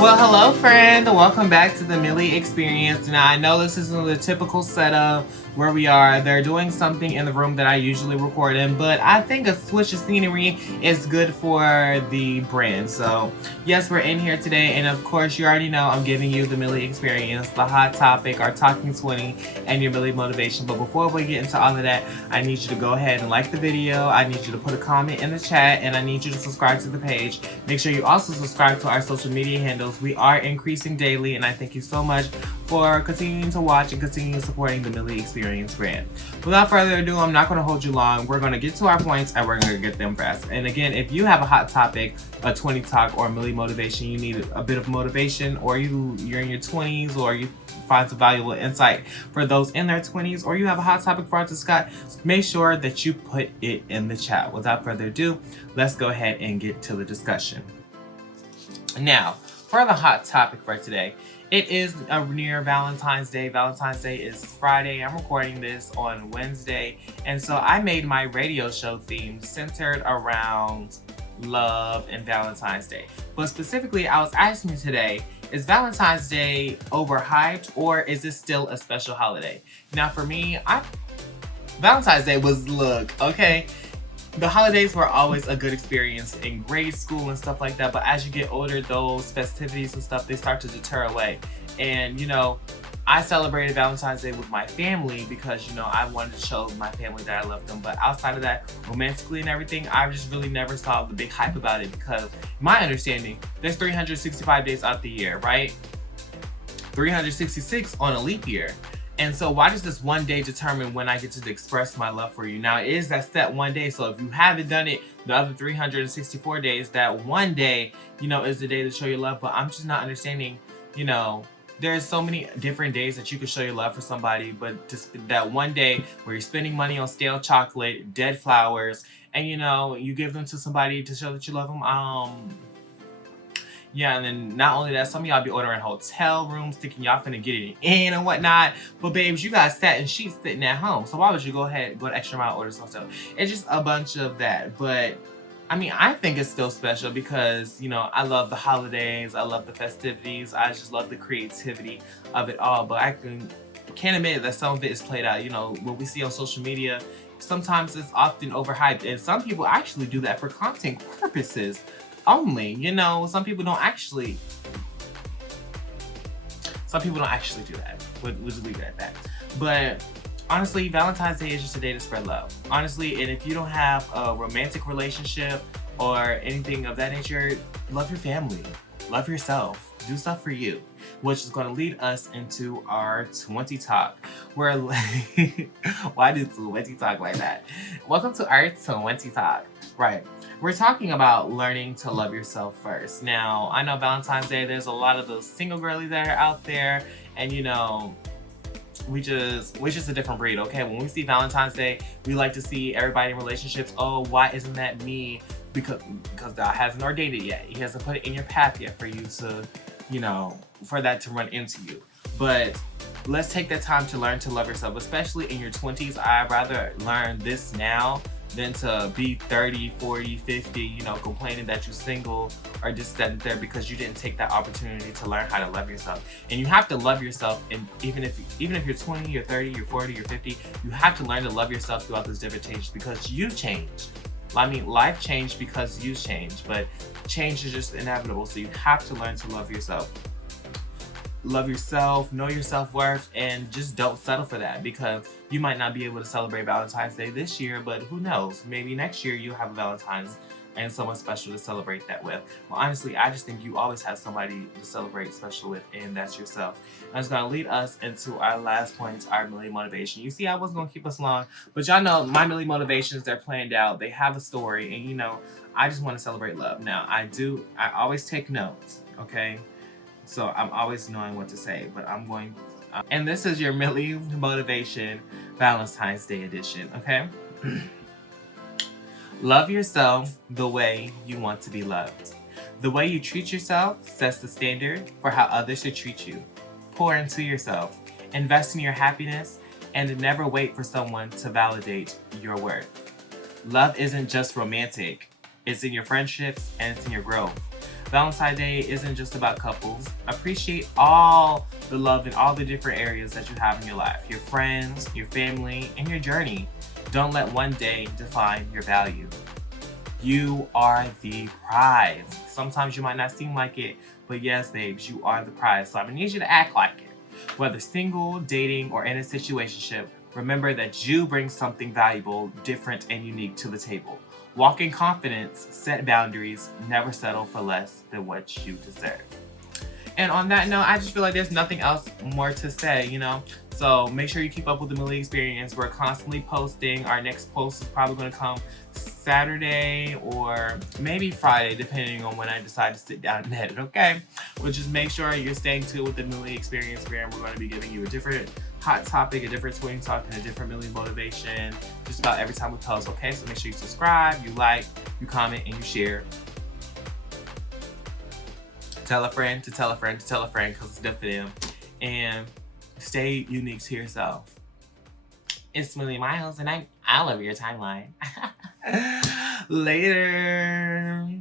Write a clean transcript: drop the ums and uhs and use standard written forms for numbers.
Well, hello, friend. Welcome back to the Milli Experience. Now, I know this isn't the typical setup where we are. They're doing something in the room that I usually record in, but I think a switch of scenery is good for the brand. So, yes, we're in here today, and of course, you already know I'm giving you the Milli Experience, the hot topic, our talking 20, and your Milli motivation. But before we get into all of that, I need you to go ahead and like the video. I need you to put a comment in the chat, and I need you to subscribe to the page. Make sure you also subscribe to our social media handles. We are increasing daily, and I thank you so much for continuing to watch and continuing supporting the Milli Experience brand. Without further ado, I'm not going to hold you long. We're going to get to our points, and we're going to get them fast. And again, if you have a hot topic, a 20 talk, or Milli motivation, you need a bit of motivation, or you're in your 20s, or you find some valuable insight for those in their 20s, or you have a hot topic for Arthur Scott, make sure that you put it in the chat. Without further ado, let's go ahead and get to the discussion. Now, for the hot topic for today, it is near Valentine's Day. Valentine's Day is Friday. I'm recording this on Wednesday. And so I made my radio show theme centered around love and Valentine's Day. But specifically, I was asking you today, is Valentine's Day overhyped, or is it still a special holiday? Now for me, Valentine's Day was, okay? The holidays were always a good experience in grade school and stuff like that, but as you get older, those festivities and stuff, they start to deter away. And, I celebrated Valentine's Day with my family because, I wanted to show my family that I loved them. But outside of that, romantically and everything, I just really never saw the big hype about it because, my understanding, there's 365 days out the year, right? 366 on a leap year. And so why does this one day determine when I get to express my love for you? Now, it is that set one day. So if you haven't done it the other 364 days, that one day, is the day to show your love. But I'm just not understanding, there's so many different days that you can show your love for somebody, but just that one day where you're spending money on stale chocolate, dead flowers, and you give them to somebody to show that you love them. Yeah, and then not only that, some of y'all be ordering hotel rooms thinking y'all finna get it in and whatnot. But babes, you got satin sheets sitting at home. So why would you go the extra mile and order some stuff? It's just a bunch of that. But I think it's still special because, I love the holidays, I love the festivities, I just love the creativity of it all. But I can't admit that some of it is played out. What we see on social media, sometimes it's often overhyped. And some people actually do that for content purposes only. Some people don't actually do that. We'll just leave it at that. But honestly, Valentine's Day is just a day to spread love. Honestly, and if you don't have a romantic relationship or anything of that nature, love your family. Love yourself. Do stuff for you. Which is going to lead us into our 20 talk. Why do 20 talk like that? Welcome to our 20 talk. Right. We're talking about learning to love yourself first. Now, I know Valentine's Day, there's a lot of those single girlies that are out there, and we're just a different breed, okay? When we see Valentine's Day, we like to see everybody in relationships. Oh, why isn't that me? Because God hasn't ordained it yet. He hasn't put it in your path yet for you to, for that to run into you. But let's take that time to learn to love yourself, especially in your 20s. I'd rather learn this now than to be 30, 40, 50, complaining that you're single or just sitting there because you didn't take that opportunity to learn how to love yourself. And you have to love yourself, and even if you're 20, you're 30, you're 40, you're 50, you have to learn to love yourself throughout those different changes because you changed. Life changed because you changed, but change is just inevitable, so you have to learn to love yourself. Love yourself, know your self-worth, and just don't settle for that because you might not be able to celebrate Valentine's Day this year, but who knows? Maybe next year you'll have a Valentine's and someone special to celebrate that with. Well, honestly, I just think you always have somebody to celebrate special with, and that's yourself. That's going to lead us into our last point, our Milli motivation. You see, I wasn't going to keep us long, but y'all know my Milli motivations, they're planned out. They have a story, and I just want to celebrate love. Now, I always take notes, okay? So I'm always knowing what to say, but I'm going, and this is your Milli Motivation Valentine's Day edition, okay? Love yourself the way you want to be loved. The way you treat yourself sets the standard for how others should treat you. Pour into yourself, invest in your happiness, and never wait for someone to validate your worth. Love isn't just romantic, it's in your friendships and it's in your growth. Valentine's Day isn't just about couples. Appreciate all the love in all the different areas that you have in your life, your friends, your family, and your journey. Don't let one day define your value. You are the prize. Sometimes you might not seem like it, but yes, babes, you are the prize. So I'm gonna need you to act like it. Whether single, dating, or in a situationship, remember that you bring something valuable, different, and unique to the table. Walk in confidence, set boundaries, never settle for less than what you deserve. And on that note, I just feel like there's nothing else more to say, you know? So make sure you keep up with the Milli Experience. We're constantly posting. Our next post is probably going to come Saturday or maybe Friday, depending on when I decide to sit down and edit, okay? But just make sure you're staying tuned with the Milli Experience Gram. We're going to be giving you a different hot topic, a different swing talk, and a different Milli motivation just about every time we post, okay? So make sure you subscribe, you like, you comment, and you share. Tell a friend to tell a friend to tell a friend because it's good for them. And stay unique to yourself. It's Milli Miles, and I'm all over your timeline. Later.